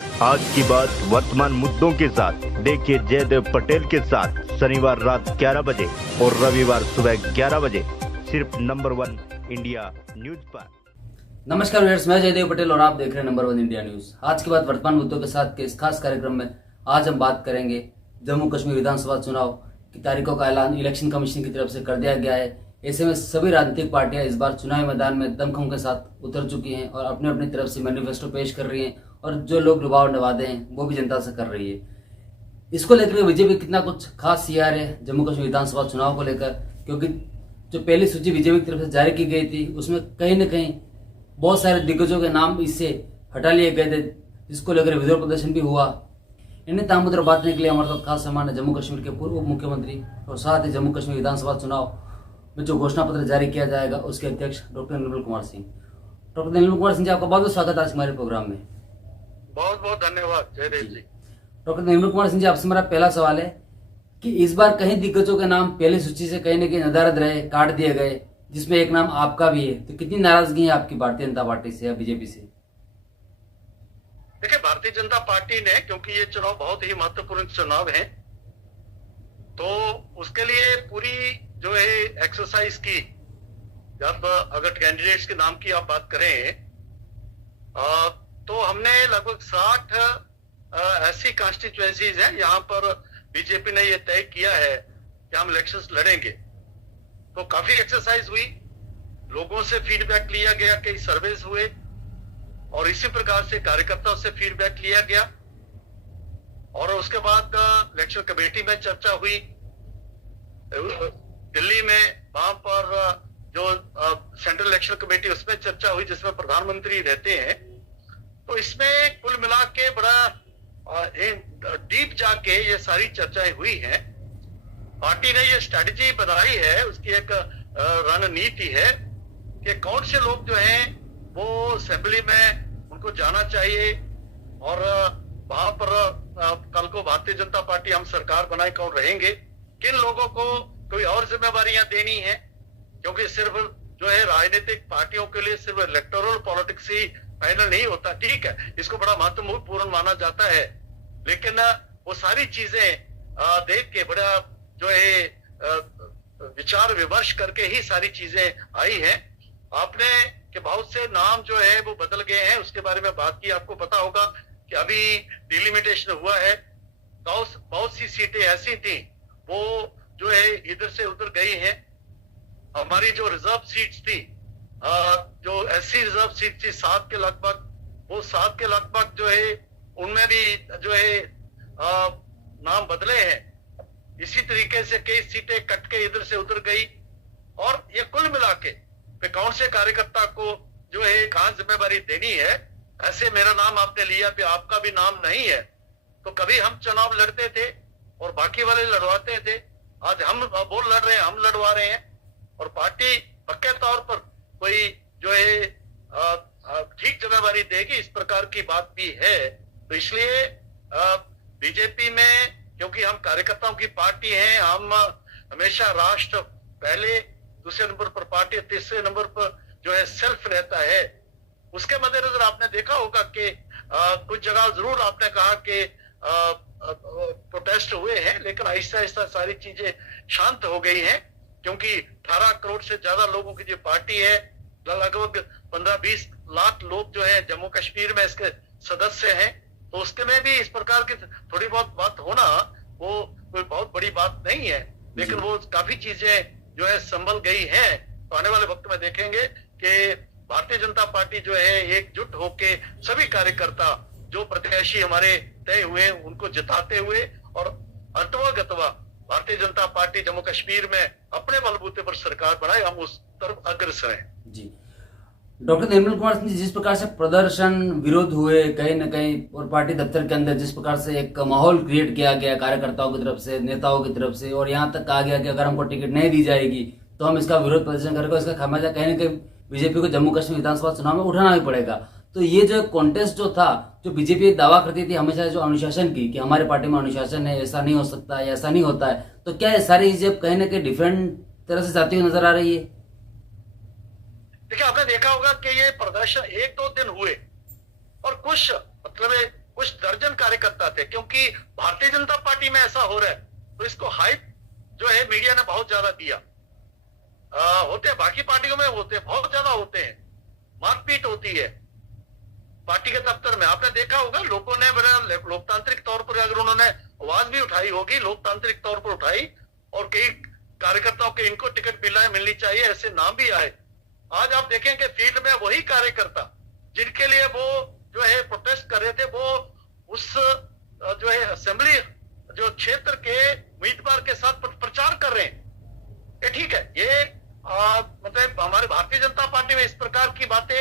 आज की बात वर्तमान मुद्दों के साथ देखिए जयदेव पटेल के साथ शनिवार रात 11 बजे और रविवार सुबह 11 बजे सिर्फ नंबर 1 इंडिया न्यूज पर। नमस्कार व्यूअर्स, मैं जयदेव पटेल और आप देख रहे हैं नंबर 1 इंडिया न्यूज। आज की बात वर्तमान मुद्दों के साथ के इस खास कार्यक्रम में आज हम बात करेंगे जम्मू कश्मीर विधानसभा चुनाव की तारीखों का ऐलान इलेक्शन कमीशन की तरफ से कर दिया गया है। ऐसे में सभी राजनीतिक पार्टियां इस बार चुनावी मैदान में दमखम के साथ उतर चुकी हैं और अपने अपनी तरफ से मैनिफेस्टो पेश कर रही हैं और जो लोग लुभाव निभाते हैं वो भी जनता से कर रही है। इसको लेकर बीजेपी कितना कुछ खास तैयार है जम्मू कश्मीर विधानसभा चुनाव को लेकर, क्योंकि जो पहली सूची बीजेपी की तरफ से जारी की गई थी उसमें कहीं न कहीं बहुत सारे दिग्गजों के नाम इससे हटा लिए गए थे, जिसको लेकर विरोध प्रदर्शन भी हुआ। इन्हें तामुद्र बात करने के लिए हमारे साथ खास मेहमान है जम्मू कश्मीर के पूर्व उप मुख्यमंत्री और साथ ही जम्मू कश्मीर विधानसभा चुनाव में जो घोषणा पत्र जारी किया जाएगा उसके अध्यक्ष डॉक्टर निर्मल कुमार सिंह। डॉक्टर निर्मल कुमार सिंह जी, आपका बहुत बहुत स्वागत है आज हमारे प्रोग्राम में। बहुत बहुत धन्यवाद जयदेव जी। डॉक्टर निर्मल कुमार सिंह जी, आपसे मेरा पहला सवाल है कि इस बार कहीं दिग्गजों के नाम पहली सूची से कहीं न कहीं नदारद रहे, काट दिए गए, जिसमें एक नाम आपका भी है, तो कितनी नाराजगी है आपकी भारतीय जनता पार्टी से या बीजेपी से? देखिए, भारतीय जनता पार्टी ने, क्योंकि ये चुनाव बहुत ही महत्वपूर्ण चुनाव है, तो उसके लिए पूरी जो है एक्सरसाइज की, जब अगर कैंडिडेट्स के नाम की आप बात करें तो हमने लगभग 60 ऐसी कॉन्स्टिट्यूएंसीज हैं यहाँ पर बीजेपी ने ये तय किया है कि हम इलेक्शंस लड़ेंगे। तो काफी एक्सरसाइज हुई, लोगों से फीडबैक लिया गया, कई सर्वेस हुए और इसी प्रकार से कार्यकर्ताओं से फीडबैक लिया गया और उसके बाद इलेक्शन कमेटी में चर्चा हुई। दिल्ली में वहां पर जो सेंट्रल इलेक्शन कमेटी उसमें चर्चा हुई जिसमें प्रधानमंत्री रहते हैं। तो इसमें कुल मिला के बड़ा डीप जाके ये सारी चर्चाएं हुई हैं। पार्टी ने ये स्ट्रेटजी बनाई है, उसकी एक रणनीति है कि कौन से लोग जो हैं वो असेंबली में उनको जाना चाहिए और वहां पर कल को भारतीय जनता पार्टी हम सरकार बनाए कौन रहेंगे, किन लोगों को कोई और जिम्मेवारियां देनी है, क्योंकि सिर्फ जो है राजनीतिक पार्टियों के लिए सिर्फ इलेक्टोरल पॉलिटिक्स ही फाइनल नहीं होता। ठीक है, इसको बड़ा महत्वपूर्ण माना जाता है, लेकिन वो सारी चीजें देख के बड़ा जो है विचार विमर्श करके ही सारी चीजें आई हैं। आपने कि बहुत से नाम जो है वो बदल गए हैं, उसके बारे में बात की। आपको पता होगा कि अभी डिलिमिटेशन हुआ है, बहुत सी सीटें ऐसी थी वो जो है इधर से उधर गई हैं। हमारी जो रिजर्व सीट्स थी, जो एससी रिजर्व सीट थी 7 के लगभग, वो 7 के लगभग जो है उनमें भी जो है नाम बदले हैं। इसी तरीके से कई सीटें कट के इधर से उधर गई और ये कुल मिला के कौन से कार्यकर्ता को जो है कहां जिम्मेवारी देनी है। ऐसे मेरा नाम आपने लिया पे आपका भी नाम नहीं है, तो कभी हम चुनाव लड़ते थे और बाकी वाले लड़वाते थे, आज हम वो लड़ रहे हैं, हम लड़वा रहे हैं और पार्टी पक्के तौर पर कोई जो है ठीक जिम्मेवारी देगी, इस प्रकार की बात भी है। तो इसलिए बीजेपी में, क्योंकि हम कार्यकर्ताओं की पार्टी हैं, हम हमेशा राष्ट्र पहले, दूसरे नंबर पर पार्टी, तीसरे नंबर पर जो है सेल्फ रहता है। उसके मद्देनजर आपने देखा होगा कि कुछ जगह जरूर आपने कहा कि प्रोटेस्ट हुए हैं, लेकिन आहिस्ता आहिस्ता सारी चीजें शांत हो गई हैं, क्योंकि 18 करोड़ से ज्यादा लोगों की जो पार्टी है, लगभग 15-20 लाख लोग जो है जम्मू कश्मीर में इसके सदस्य हैं, तो उसके में भी इस प्रकार की थोड़ी बहुत बात होना वो कोई बहुत बड़ी बात नहीं है, लेकिन वो काफी चीजें जो है संभल गई हैं। तो आने वाले वक्त में देखेंगे कि भारतीय जनता पार्टी जो है एकजुट होके सभी कार्यकर्ता जो प्रत्याशी हमारे तय हुए उनको जिताते हुए और अथवा भारतीय जनता पार्टी जम्मू कश्मीर में अपने बलबूते पर सरकार बनाए, हम उस तरफ अग्रसर हैं। जी डॉक्टर निर्मल कुमार सिंह जी, जिस प्रकार से प्रदर्शन विरोध हुए कहीं न कहीं और पार्टी दफ्तर के अंदर जिस प्रकार से एक माहौल क्रिएट किया गया कार्यकर्ताओं की तरफ से, नेताओं की तरफ से, और यहाँ तक कहा गया कि अगर हमको टिकट नहीं दी जाएगी तो हम इसका विरोध प्रदर्शन करेंगे, इसका खामियाजा कहीं न कहीं बीजेपी को जम्मू कश्मीर विधानसभा चुनाव में उठाना ही पड़ेगा। तो ये जो कॉन्टेस्ट जो था, जो बीजेपी दावा करती थी हमेशा जो अनुशासन की कि हमारे पार्टी में अनुशासन है, ऐसा नहीं हो सकता है, ऐसा नहीं होता है, तो क्या ये सारी चीजें कहीं ना कहीं डिफरेंट तरह से जाती हुई नजर आ रही है? देखिए, आपने देखा होगा कि ये प्रदर्शन 1-2 दिन हुए और कुछ कार्यकर्ता थे, क्योंकि भारतीय जनता पार्टी में ऐसा हो रहा है तो इसको हाइप जो है मीडिया ने बहुत ज्यादा दिया। होते हैं बाकी पार्टियों में, होते हैं बहुत ज्यादा होते हैं, मारपीट होती है पार्टी के दफ्तर में। आपने देखा होगा लोगों ने बड़ा लोकतांत्रिक तौर पर अगर उन्होंने आवाज भी उठाई होगी, लोकतांत्रिक तौर पर उठाई, और कई कार्यकर्ताओं के इनको टिकट मिलनी चाहिए ऐसे नाम भी आए। आज आप देखेंगे फील्ड में वही कार्यकर्ता जिनके लिए वो जो है प्रोटेस्ट कर रहे थे, वो उस जो है असेंबली जो क्षेत्र के उम्मीदवार के साथ प्रचार कर रहे हैं। ये ठीक है, ये मतलब हमारे भारतीय जनता पार्टी में इस प्रकार की बातें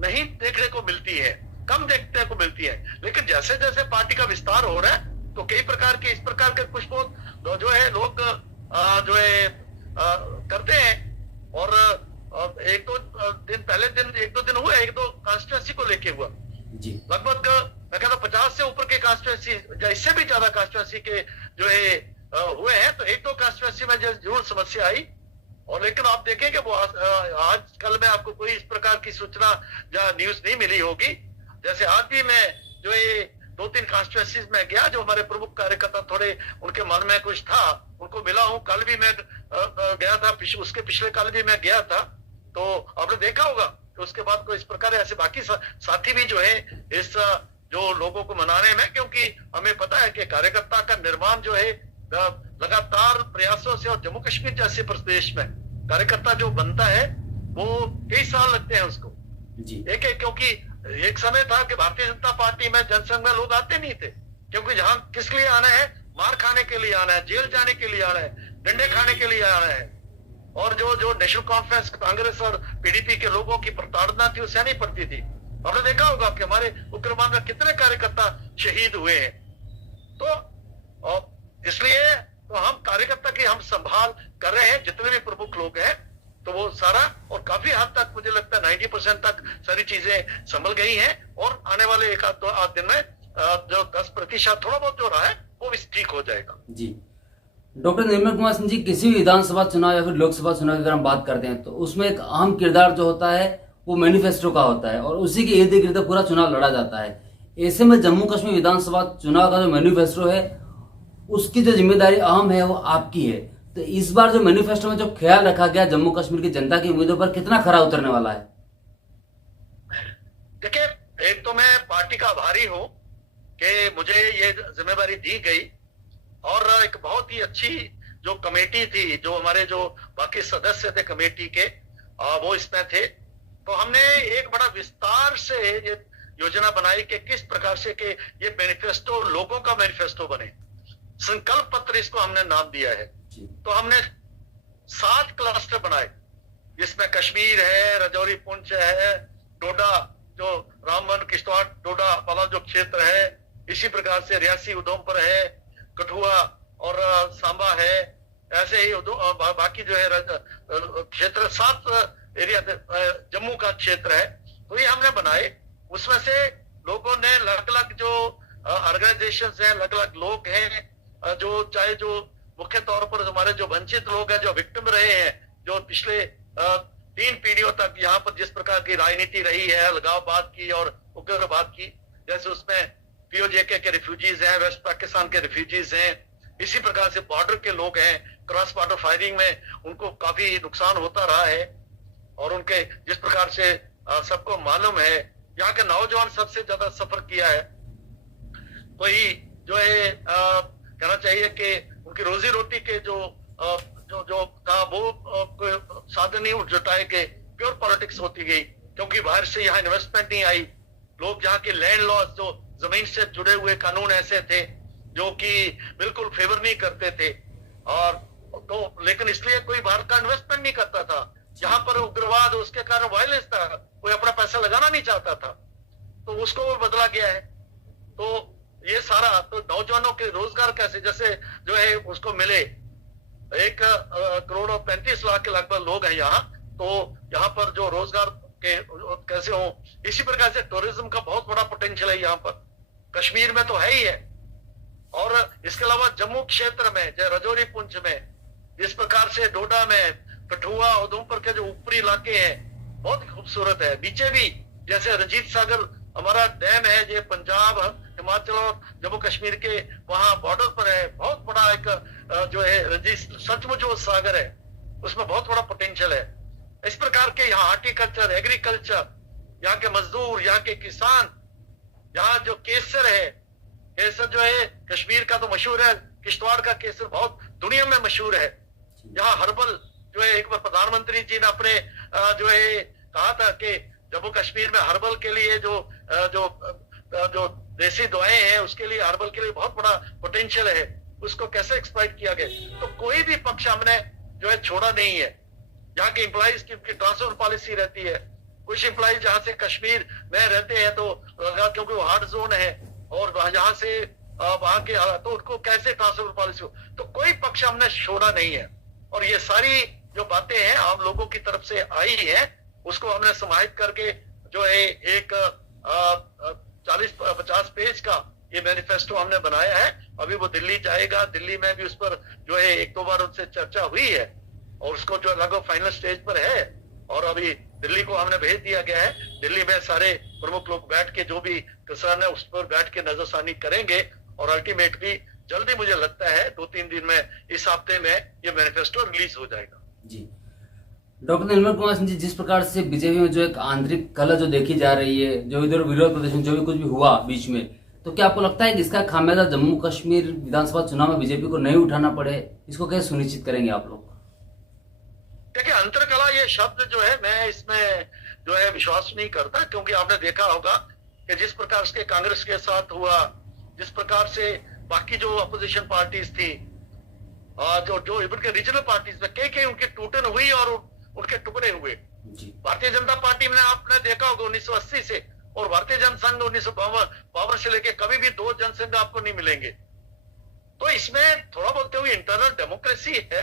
नहीं देखने को मिलती है, कम देखने को मिलती है। लेकिन जैसे जैसे पार्टी का विस्तार हो रहा है तो कई प्रकार के इस प्रकार के कुछ बहुत जो है लोग जो है करते हैं। और एक दो दिन हुए, एक दो कॉन्स्टिट्यूंसी को लेके हुआ जी, लगभग मैं कहता 50 से ऊपर के कॉन्स्टिट्यूंसी, इससे भी ज्यादा कॉन्स्टिट्यूंसी के जो है हुए हैं। तो एक दो कॉन्स्टिट्यूंसी में जरूर समस्या आई। और लेकिन आप देखेंगे वो आजकल में आपको कोई इस प्रकार की सूचना या न्यूज नहीं मिली होगी। जैसे आज भी मैं जो ये 2-3 कॉन्स्टिट्यूंसीज में गया, जो हमारे प्रमुख कार्यकर्ता थोड़े उनके मन में कुछ था, उनको मिला हूं। कल भी मैं गया था, उसके पिछले कल भी मैं गया था। तो आपने देखा होगा कि उसके बाद को इस प्रकार ऐसे बाकी साथी भी जो है इस जो लोगों को मनाने में, क्योंकि हमें पता है कि कार्यकर्ता का निर्माण जो है लगातार प्रयासों से, और जम्मू कश्मीर जैसे प्रदेश में कार्यकर्ता जो बनता है वो कई साल लगते हैं उसको जी। क्योंकि एक समय था कि भारतीय जनता पार्टी में जनसंघ में लोग आते नहीं थे, क्योंकि जहां किस लिए आना है, मार खाने के लिए आना है, जेल जाने के लिए आना है, डंडे खाने के लिए आना है। और जो नेशनल कॉन्फ्रेंस, कांग्रेस और पीडीपी के लोगों की प्रताड़ना थी, वो सहनी पड़ती थी। आपने देखा होगा कि हमारे उग्रवाद में कितने कार्यकर्ता शहीद हुए हैं। तो इसलिए तो हम कार्यकर्ता की हम संभाल कर रहे हैं, जितने भी प्रमुख लोग हैं, तो वो सारा, और काफी हद तक मुझे लगता है 90% तक सारी चीजें संभल गई हैं। और आने वाले 1-2 दिन में जो 10% थोड़ा बहुत जो रहा है वो भी ठीक हो जाएगा। जी, डॉक्टर निर्मल कुमार सिंह जी, किसी भी विधानसभा चुनाव या फिर लोकसभा चुनाव की अगर हम बात करते हैं तो उसमें एक अहम किरदार जो होता है वो मैनिफेस्टो का होता है, और उसी के इर्द गिर्द पूरा चुनाव लड़ा जाता है। ऐसे में जम्मू कश्मीर विधानसभा चुनाव का जो मैनिफेस्टो है उसकी जो जिम्मेदारी अहम है वो आपकी है। तो इस बार जो मैनिफेस्टो में जो ख्याल रखा गया जम्मू कश्मीर की जनता की उम्मीदों पर कितना खरा उतरने वाला है? देखिए, एक तो मैं पार्टी का आभारी हूं कि मुझे ये जिम्मेदारी दी गई, और एक बहुत ही अच्छी जो कमेटी थी, जो हमारे जो बाकी सदस्य थे कमेटी के, वो इसमें थे। तो हमने एक बड़ा विस्तार से ये योजना बनाई कि किस प्रकार से कि ये मैनिफेस्टो लोगों का मैनिफेस्टो बने। संकल्प पत्र इसको हमने नाम दिया है। तो हमने 7 क्लस्टर बनाए, जिसमें कश्मीर है, रजौरी पुंछ है, डोडा जो रामबन किश्तवाड़ डोडा वाला जो क्षेत्र है, इसी प्रकार से रियासी उधमपुर है, कठुआ और सांबा है, ऐसे ही बाकी जो है क्षेत्र 7 एरिया जम्मू का क्षेत्र है। तो ये हमने बनाए। उसमें से लोगों ने अलग अलग जो ऑर्गेनाइजेशन हैं, अलग अलग लोग हैं, जो चाहे जो मुख्य तौर पर हमारे जो वंचित लोग हैं, जो विक्टिम रहे हैं, जो पिछले 3 पीढ़ियों तक यहाँ पर जिस प्रकार की राजनीति रही है अलगाववाद की और उग्रवाद की, जैसे उसमें पीओजेके के रिफ्यूजीज हैं, वेस्ट पाकिस्तान के रिफ्यूजीज हैं, इसी प्रकार से बॉर्डर के लोग हैं, क्रॉस बॉर्डर फायरिंग में उनको काफी नुकसान होता रहा है। और उनके जिस प्रकार से सबको मालूम है, यहाँ के नौजवान सबसे ज्यादा सफर किया है। कोई जो है कहना चाहिए कि उनकी रोजी रोटी के जो था वो साधन नहीं जुटाए गए, प्योर पॉलिटिक्स होती गई, क्योंकि बाहर से यहाँ इन्वेस्टमेंट नहीं आई। लोग यहाँ के लैंड लॉज, जो जमीन से जुड़े हुए कानून ऐसे थे जो कि बिल्कुल फेवर नहीं करते थे, और तो लेकिन इसलिए कोई बाहर का इन्वेस्टमेंट नहीं करता था। यहाँ पर उग्रवाद, उसके कारण वायलेंस था, कोई अपना पैसा लगाना नहीं चाहता था, तो उसको बदला गया है। तो ये सारा, तो नौजवानों के रोजगार कैसे, जैसे जो है उसको मिले 1 करोड़ और 35 लाख के लगभग लोग हैं यहाँ, तो यहाँ पर जो रोजगार के कैसे हो, इसी प्रकार से टूरिज्म का बहुत बड़ा पोटेंशियल है यहाँ पर, कश्मीर में तो है ही है। और इसके अलावा जम्मू क्षेत्र में, जैसे रजौरी पुंछ में, इस प्रकार से डोडा में, कठुआ, उधमपुर के जो ऊपरी इलाके हैं बहुत खूबसूरत है। नीचे भी जैसे रंजीत सागर हमारा डैम है, ये पंजाब हिमाचल और जम्मू कश्मीर के वहां बॉर्डर पर है, बहुत बड़ा एक जो है सचमुच वो सागर है, उसमें बहुत बड़ा पोटेंशियल है। इस प्रकार के यहाँ हार्टिकल्चर, एग्रीकल्चर, यहाँ के मजदूर, यहाँ के किसान, यहाँ जो केसर है, केसर जो है कश्मीर का तो मशहूर है, किश्तवाड़ का केसर बहुत दुनिया में मशहूर है। यहाँ हर्बल जो है, एक बार प्रधानमंत्री जी ने अपने जो है कहा था कि जम्मू कश्मीर में हर्बल के लिए जो देसी दवाएं हैं उसके लिए, हर्बल के लिए बहुत बड़ा पोटेंशियल है, उसको कैसे एक्सप्लॉइट किया गया। तो कोई भी पक्ष हमने जो है छोड़ा नहीं है। यहाँ के एम्प्लॉइज की ट्रांसफर पॉलिसी रहती है, कुछ एम्प्लॉइज जहाँ से कश्मीर में रहते हैं तो क्योंकि वो हार्ड जोन है और यहाँ से वहां के तो उनको कैसे ट्रांसफर पॉलिसी हो, तो कोई पक्ष हमने छोड़ा नहीं है। और ये सारी जो बातें हैं आम लोगों की तरफ से आई है, उसको हमने समाहित करके जो है एक 40-50 पेज का ये मैनिफेस्टो हमने बनाया है। अभी वो दिल्ली जाएगा, दिल्ली में भी उस पर जो है 1-2 बार उनसे चर्चा हुई है और उसको जो लगभग फाइनल स्टेज पर है और अभी दिल्ली को हमने भेज दिया गया है। दिल्ली में सारे प्रमुख लोग बैठ के, जो भी किसान है उस पर बैठ के नजरसानी करेंगे और अल्टीमेटली जल्दी मुझे लगता है 2-3 दिन में, इस हफ्ते में ये मैनिफेस्टो रिलीज हो जाएगा। जी डॉक्टर निर्मल कुमार सिंह जी, जिस प्रकार से बीजेपी में जो एक आंतरिक कलह जो देखी जा रही है, जो इधर विरोध प्रदर्शन जो भी कुछ भी हुआ बीच में, तो क्या आपको लगता है कि इसका खामियाजा जम्मू कश्मीर विधानसभा चुनाव में बीजेपी को नहीं उठाना पड़े? इसको कैसे सुनिश्चित करेंगे आप लोग? देखिए, अंतरकला ये शब्द जो है, मैं इसमें जो है विश्वास नहीं करता, क्योंकि आपने देखा होगा कि जिस प्रकार से कांग्रेस के साथ हुआ, जिस प्रकार से बाकी जो अपोजिशन पार्टीज थी, जो इवन के रीजनल पार्टीज में कई उनकी टूटन हुई और उनके टुकड़े हुए। भारतीय जनता पार्टी में आपने देखा होगा 1980 से, और भारतीय जनसंघ 1952 से लेके कभी भी 2 जनसंघ आपको नहीं मिलेंगे। तो इसमें थोड़ा बोलते हुए इंटरनल डेमोक्रेसी है।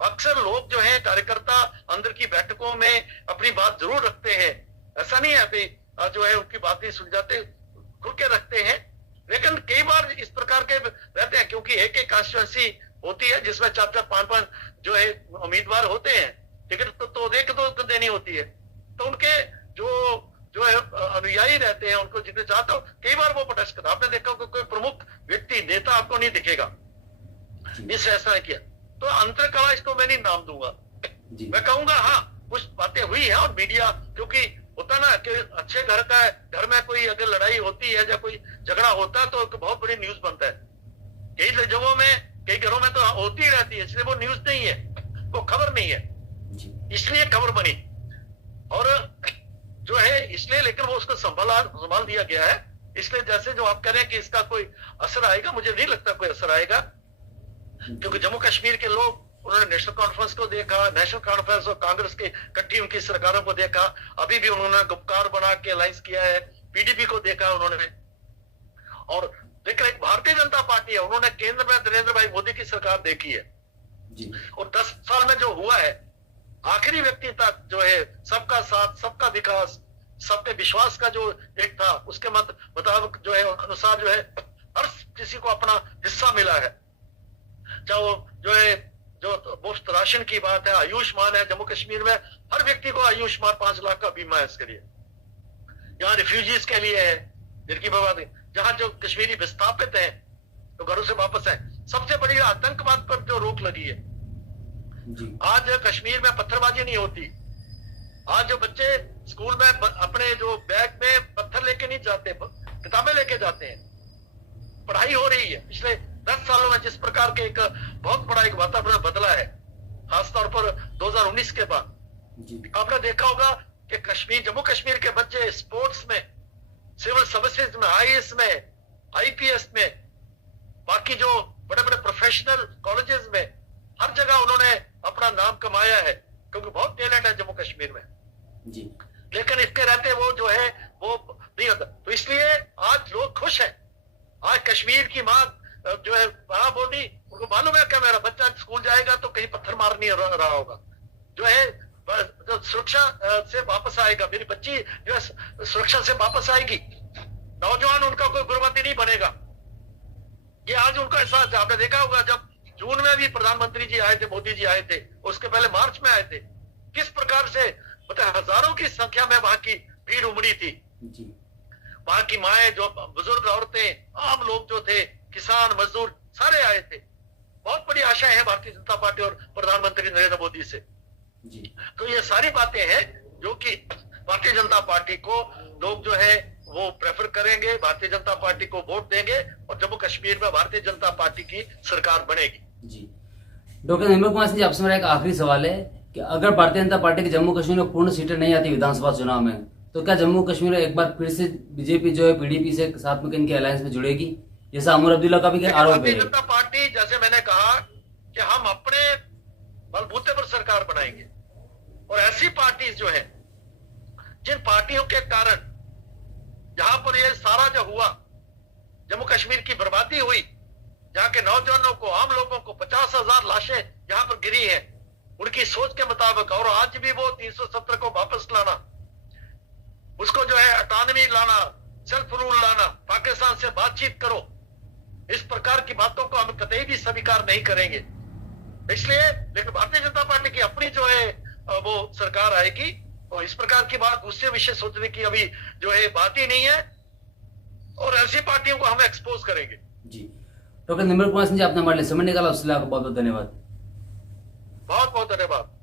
अक्सर लोग जो है कार्यकर्ता अंदर की बैठकों में अपनी बात जरूर रखते हैं, ऐसा नहीं है कि जो है उनकी बात नहीं सुन जाते, खुल के रखते हैं। लेकिन कई बार इस प्रकार के रहते हैं, क्योंकि एक कॉन्स्टिट्यूएंसी होती है जिसमें 4-4, 5-5 जो है उम्मीदवार होते हैं, टिकट तो देख तो देनी होती है। तो उनके जो है अनुयायी रहते हैं, उनको जितने चाहते हो, कई बार वो प्रोटेस्ट करता। आपने देखा कोई प्रमुख व्यक्ति, नेता आपको नहीं दिखेगा इस ऐसा है किया। तो अंतरकला इसको मैं नहीं नाम दूंगा, मैं कहूंगा हाँ कुछ बातें हुई है। और मीडिया, क्योंकि होता ना कि अच्छे घर में कोई अगर लड़ाई होती है या कोई झगड़ा होता है तो एक बहुत बड़ी न्यूज बनता है। कई जगहों में, कई घरों में तो होती ही रहती है, इसलिए वो न्यूज नहीं है, वो खबर नहीं है, इसलिए खबर बनी और जो है इसलिए, लेकिन वो उसको संभाल दिया गया है। इसलिए जैसे जो आप कह रहे हैं कि इसका कोई असर आएगा, मुझे नहीं लगता कोई असर आएगा, क्योंकि जम्मू कश्मीर के लोग, उन्होंने नेशनल कॉन्फ्रेंस को देखा, नेशनल कॉन्फ्रेंस और कांग्रेस की इकट्ठी उनकी सरकारों को देखा, अभी भी उन्होंने गुपकार बना के अलायंस किया है, पीडीपी को देखा उन्होंने। और देखिए एक भारतीय जनता पार्टी है, उन्होंने केंद्र में नरेंद्र भाई मोदी की सरकार देखी है जी। और 10 साल में जो हुआ है, आखिरी व्यक्ति तक जो है सबका साथ, सबका विकास, सबके विश्वास का जो एक था, उसके मुताबिक जो है अनुसार जो है हर किसी को अपना हिस्सा मिला है। चाहे वो जो है जो मुफ्त राशन की बात है, आयुष्मान है, जम्मू कश्मीर में हर व्यक्ति को आयुष्मान 5 लाख का बीमा है इसके लिए। यहाँ रिफ्यूजीज के लिए है, जिनकी बर्बादी, जहां जो कश्मीरी विस्थापित हैं तो घरों से वापस है। सबसे बड़ी आतंकवाद पर जो रोक लगी है जी। आज कश्मीर में पत्थरबाजी नहीं होती। आज जो बच्चे स्कूल में अपने जो बैग में पत्थर लेके नहीं जाते, किताबें लेके जाते हैं। पढ़ाई हो रही है। पिछले 10 सालों में जिस प्रकार के एक बहुत बड़ा एक वातावरण बदला है, खासतौर पर 2019 के बाद आपने देखा होगा कि कश्मीर, जम्मू कश्मीर के बच्चे स्पोर्ट्स में, सिविल सर्विसेज में, आईएएस में, आईपीएस में, बाकी जो बड़े बड़े प्रोफेशनल कॉलेजेस में, हर जगह उन्होंने अपना नाम कमाया है, क्योंकि बहुत टैलेंट है जम्मू कश्मीर में जी। लेकिन इसके रहते वो जो है वो नहीं होता। तो इसलिए आज लोग खुश हैं। आज कश्मीर की माँ जो है बड़ा बोली, उनको मालूम है कि मेरा बच्चा स्कूल जाएगा तो कहीं पत्थर मार नहीं रहा होगा, जो है जो सुरक्षा से वापस आएगा, मेरी बच्ची जो है सुरक्षा से वापस आएगी, नौजवान उनका कोई गुरबती नहीं बनेगा। ये आज उनका एहसास। आपने देखा होगा जब जून में भी प्रधानमंत्री जी आए थे, मोदी जी आए थे, उसके पहले मार्च में आए थे, किस प्रकार से मतलब हजारों की संख्या में वहां की भीड़ उमड़ी थी। वहां की माएं, जो बुजुर्ग औरतें, आम लोग जो थे, किसान, मजदूर, सारे आए थे। बहुत बड़ी आशाएं हैं भारतीय जनता पार्टी और प्रधानमंत्री नरेंद्र मोदी से। जी तो ये सारी बातें हैं जो कि भारतीय जनता पार्टी को लोग जो है वो प्रेफर करेंगे, भारतीय जनता पार्टी को वोट देंगे और जम्मू कश्मीर में भारतीय जनता पार्टी की सरकार बनेगी। जी। डॉक्टर निर्मल कुमार सिंह जी, आपसे मेरा एक आखिरी सवाल है कि अगर भारतीय जनता पार्टी की जम्मू कश्मीर में पूर्ण सीटें नहीं आती विधानसभा चुनाव में, तो क्या जम्मू कश्मीर में एक बार फिर से बीजेपी जो है पीडीपी से साथ में इनके अलायंस में जुड़ेगी, जैसा अमर अब्दुल्ला का भी आरोप है? भारतीय जनता पार्टी, जैसे मैंने कहा कि हम अपने बलबूते पर सरकार बनाएंगे और ऐसी पार्टी जो है, जिन पार्टियों के कारण जहां पर ये सारा जो हुआ, जम्मू कश्मीर की बर्बादी हुई, जहां के नौजवानों को, आम लोगों को 50,000 लाशें जहां पर गिरी हैं उनकी सोच के मुताबिक, और आज भी वो 370 को वापस लाना, उसको जो है ऑटोनॉमी लाना, सेल्फ रूल लाना, पाकिस्तान से बातचीत करो, इस प्रकार की बातों को हम कतई भी स्वीकार नहीं करेंगे। इसलिए लेकिन भारतीय जनता पार्टी की अपनी जो है वो सरकार आएगी और इस प्रकार की बात, दूसरे विषय सोचने की अभी जो है बात ही नहीं है और ऐसी पार्टियों को हम एक्सपोज करेंगे। जी। डॉक्टर निर्मल कुमार सिंह जी, आपने हमारे लिए समय निकाला, उसके लिए आपका बहुत बहुत धन्यवाद। बहुत बहुत धन्यवाद।